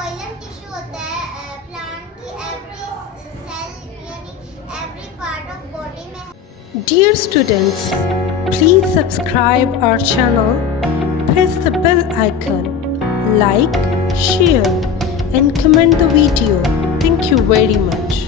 कोइलम tissue होता है plant की एवरी सेल यानी एवरी पार्ट ऑफ बॉडी में। Dear students, please subscribe our channel, press the bell icon, like, share and comment the video. Thank you very much.